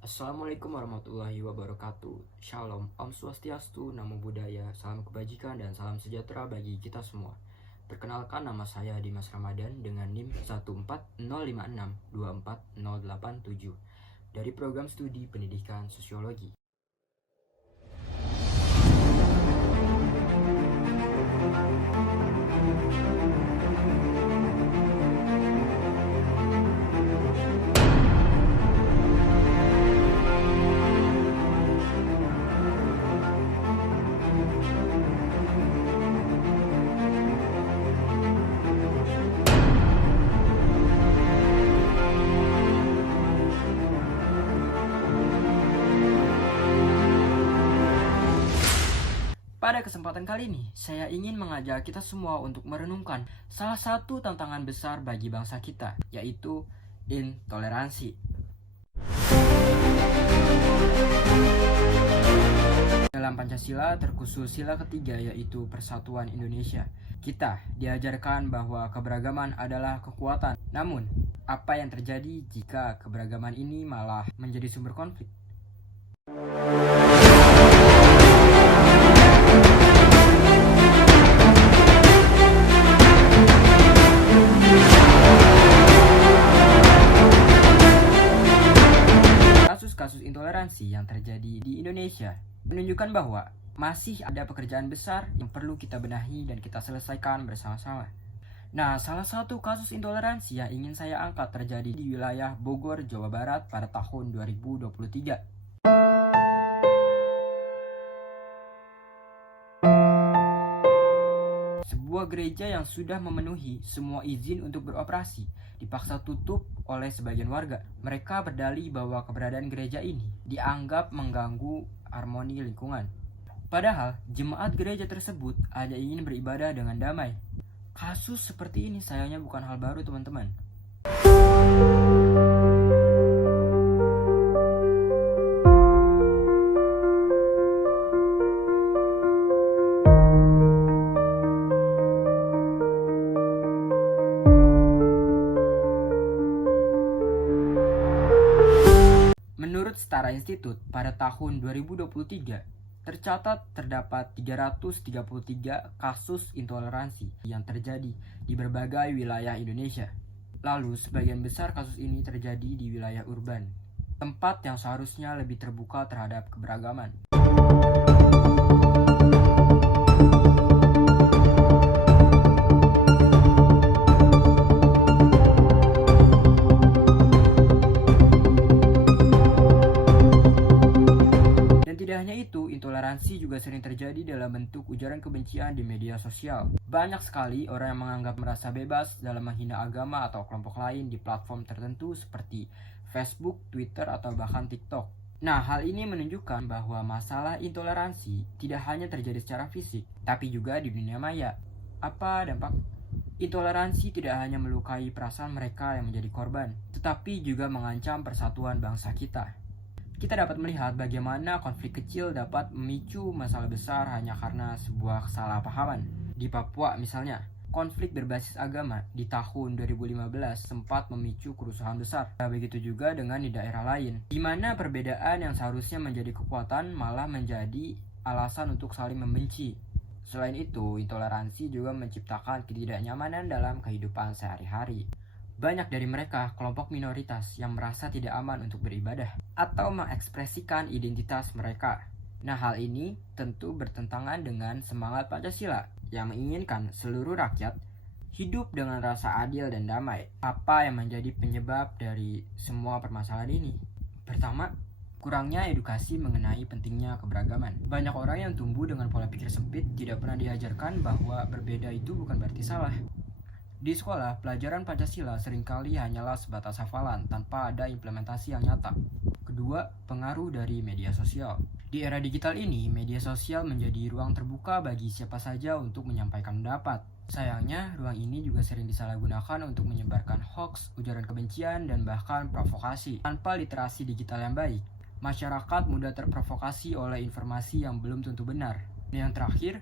Assalamualaikum warahmatullahi wabarakatuh. Shalom, Om Swastiastu, Namo Buddhaya, salam kebajikan dan salam sejahtera bagi kita semua. Perkenalkan, nama saya Dimas Ramadan dengan NIM 14056240087 dari program studi pendidikan sosiologi. Pada kesempatan kali ini, saya ingin mengajak kita semua untuk merenungkan salah satu tantangan besar bagi bangsa kita, yaitu intoleransi. Dalam Pancasila terkhusus sila ketiga, yaitu Persatuan Indonesia. Kita diajarkan bahwa keberagaman adalah kekuatan. Namun, apa yang terjadi jika keberagaman ini malah menjadi sumber konflik? Kasus-kasus intoleransi yang terjadi di Indonesia menunjukkan bahwa masih ada pekerjaan besar yang perlu kita benahi dan kita selesaikan bersama-sama. Nah, salah satu kasus intoleransi yang ingin saya angkat terjadi di wilayah Bogor, Jawa Barat pada tahun 2023. Sebuah gereja yang sudah memenuhi semua izin untuk beroperasi dipaksa tutup oleh sebagian warga. Mereka berdalih bahwa keberadaan gereja ini dianggap mengganggu harmoni lingkungan. Padahal jemaat gereja tersebut hanya ingin beribadah dengan damai. Kasus seperti ini sayangnya bukan hal baru, teman-teman. Menurut Setara Institute, pada tahun 2023, tercatat terdapat 333 kasus intoleransi yang terjadi di berbagai wilayah Indonesia. Lalu, sebagian besar kasus ini terjadi di wilayah urban, tempat yang seharusnya lebih terbuka terhadap keberagaman. Intoleransi juga sering terjadi dalam bentuk ujaran kebencian di media sosial. Banyak sekali orang yang menganggap merasa bebas dalam menghina agama atau kelompok lain di platform tertentu seperti Facebook, Twitter, atau bahkan TikTok. Nah, hal ini menunjukkan bahwa masalah intoleransi tidak hanya terjadi secara fisik, tapi juga di dunia maya. Apa dampak? Intoleransi tidak hanya melukai perasaan mereka yang menjadi korban, tetapi juga mengancam persatuan bangsa kita. Kita dapat melihat bagaimana konflik kecil dapat memicu masalah besar hanya karena sebuah kesalahpahaman. Di Papua misalnya, konflik berbasis agama di tahun 2015 sempat memicu kerusuhan besar. Begitu juga dengan di daerah lain, di mana perbedaan yang seharusnya menjadi kekuatan malah menjadi alasan untuk saling membenci. Selain itu, intoleransi juga menciptakan ketidaknyamanan dalam kehidupan sehari-hari. Banyak dari mereka kelompok minoritas yang merasa tidak aman untuk beribadah atau mengekspresikan identitas mereka. Nah, hal ini tentu bertentangan dengan semangat Pancasila yang menginginkan seluruh rakyat hidup dengan rasa adil dan damai. Apa yang menjadi penyebab dari semua permasalahan ini? Pertama, kurangnya edukasi mengenai pentingnya keberagaman. Banyak orang yang tumbuh dengan pola pikir sempit tidak pernah diajarkan bahwa berbeda itu bukan berarti salah. Di sekolah, pelajaran Pancasila seringkali hanyalah sebatas hafalan tanpa ada implementasi yang nyata. Kedua, pengaruh dari media sosial. Di era digital ini, media sosial menjadi ruang terbuka bagi siapa saja untuk menyampaikan pendapat. Sayangnya, ruang ini juga sering disalahgunakan untuk menyebarkan hoaks, ujaran kebencian, dan bahkan provokasi. Tanpa literasi digital yang baik, masyarakat mudah terprovokasi oleh informasi yang belum tentu benar. Dan yang terakhir,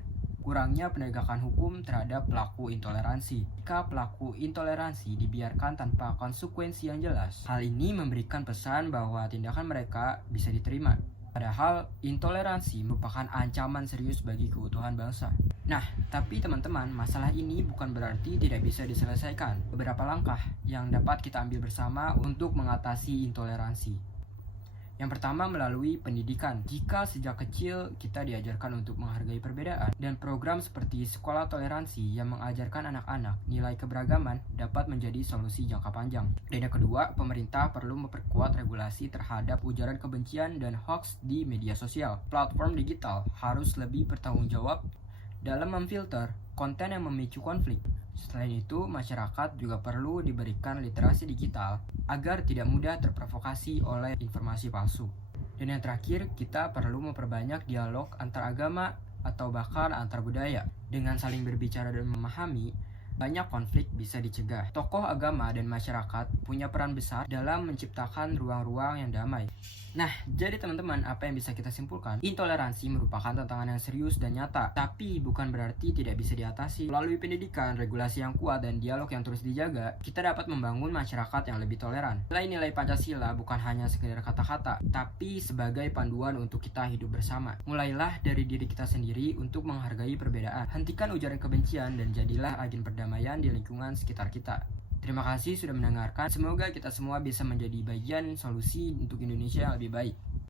kurangnya penegakan hukum terhadap pelaku intoleransi. Jika pelaku intoleransi dibiarkan tanpa konsekuensi yang jelas, hal ini memberikan pesan bahwa tindakan mereka bisa diterima. Padahal intoleransi merupakan ancaman serius bagi keutuhan bangsa. Nah, tapi teman-teman, masalah ini bukan berarti tidak bisa diselesaikan. Beberapa langkah yang dapat kita ambil bersama untuk mengatasi intoleransi. Yang pertama, melalui pendidikan. Jika sejak kecil kita diajarkan untuk menghargai perbedaan, dan program seperti sekolah toleransi yang mengajarkan anak-anak nilai keberagaman dapat menjadi solusi jangka panjang. Dan yang kedua, pemerintah perlu memperkuat regulasi terhadap ujaran kebencian dan hoax di media sosial. Platform digital harus lebih bertanggung jawab dalam memfilter konten yang memicu konflik. Selain itu, masyarakat juga perlu diberikan literasi digital agar tidak mudah terprovokasi oleh informasi palsu. Dan yang terakhir, kita perlu memperbanyak dialog antar agama atau bahkan antar budaya. Dengan saling berbicara dan memahami, banyak konflik bisa dicegah. Tokoh agama dan masyarakat punya peran besar dalam menciptakan ruang-ruang yang damai. Nah, jadi teman-teman, apa yang bisa kita simpulkan? Intoleransi merupakan tantangan yang serius dan nyata, tapi bukan berarti tidak bisa diatasi. Melalui pendidikan, regulasi yang kuat, dan dialog yang terus dijaga, kita dapat membangun masyarakat yang lebih toleran. Nilai-nilai Pancasila bukan hanya sekedar kata-kata, tapi sebagai panduan untuk kita hidup bersama. Mulailah dari diri kita sendiri untuk menghargai perbedaan. Hentikan ujaran kebencian dan jadilah agen perdamaian di lingkungan sekitar kita. Terima kasih sudah mendengarkan. Semoga kita semua bisa menjadi bagian solusi untuk Indonesia yang lebih baik.